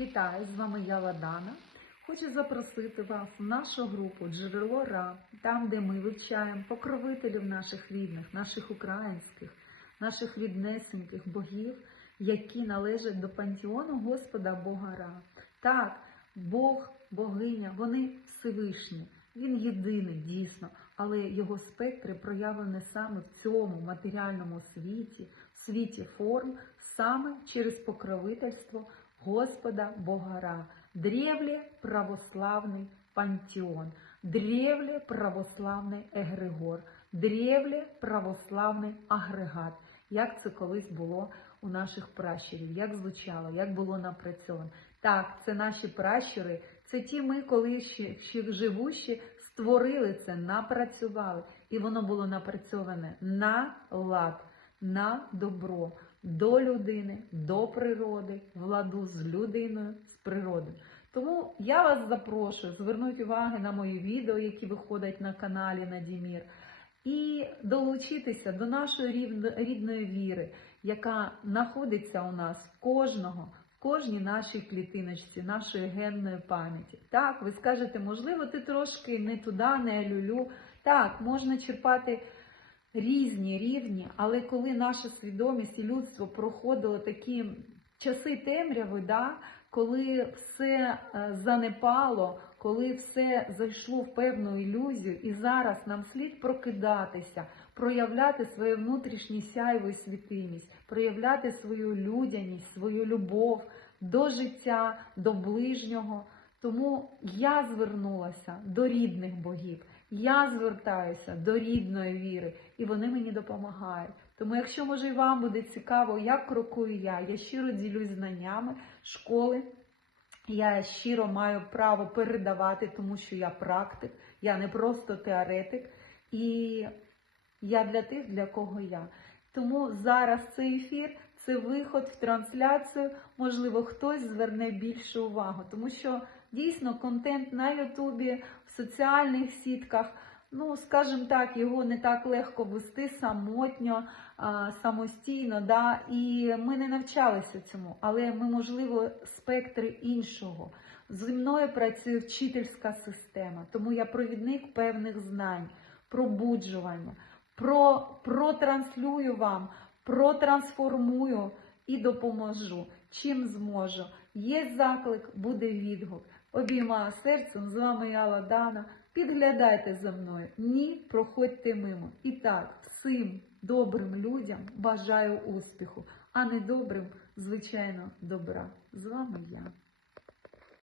Вітаю, з вами я Ладана. Хочу запросити вас в нашу групу Джерело Ра, там, де ми вивчаємо покровителів наших рідних, наших українських, наших ріднесеньких богів, які належать до пантеону Господа Бога Ра. Так, Бог, богиня, вони Всевишні. Він єдиний дійсно, але його спектри проявлені саме в цьому матеріальному світі, світі форм, саме через покровительство Господа Богара, древле православний пантеон, древле православний егрегор, древле православний агрегат. Як це колись було у наших пращурів, як звучало, як було напрацьовано. Так, це наші пращури, це ті ми, коли ще, живущі, створили це, напрацювали. І воно було напрацьоване на лад, на добро, до людини, до природи, в ладу з людиною, з природою. Тому я вас запрошую звернути увагу на мої відео, які виходять на каналі Надімір, і долучитися до нашої рідної віри, яка знаходиться у нас в кожного, в кожній нашій клітиночці, нашої генної пам'яті. Так, ви скажете, можливо, ти трошки не туди, не люлю. Так, можна черпати різні рівні, але коли наша свідомість і людство проходило такі часи темряви, да, коли все е, занепало, коли все зайшло в певну ілюзію, і зараз нам слід прокидатися, проявляти своє внутрішнє сяйво і світимість, проявляти свою людяність, свою любов до життя, до ближнього. Тому я звернулася до рідних богів, я звертаюся до рідної віри, і вони мені допомагають. Тому, якщо може і вам буде цікаво, як крокую я, я щиро ділюсь знаннями школи. Я щиро маю право передавати, тому що я практик, я не просто теоретик, і я для тих, для кого я. Тому зараз цей ефір це виход в трансляцію. Можливо, хтось зверне більше увагу, тому що дійсно контент на Ютубі, в соціальних сітках. Ну, скажімо так, його не так легко вести самотньо, самостійно, да? і ми не навчалися цьому, але ми, можливо, спектри іншого. Зі мною працює вчительська система, тому я провідник певних знань, пробуджування, про, протранслюю вам, протрансформую і допоможу, чим зможу. Є заклик, буде відгук. Обіймаю серцем, з вами я Ладана. Підглядайте за мною, ні, проходьте мимо. І так, всім добрим людям бажаю успіху, а недобрим, звичайно, добра. З вами я.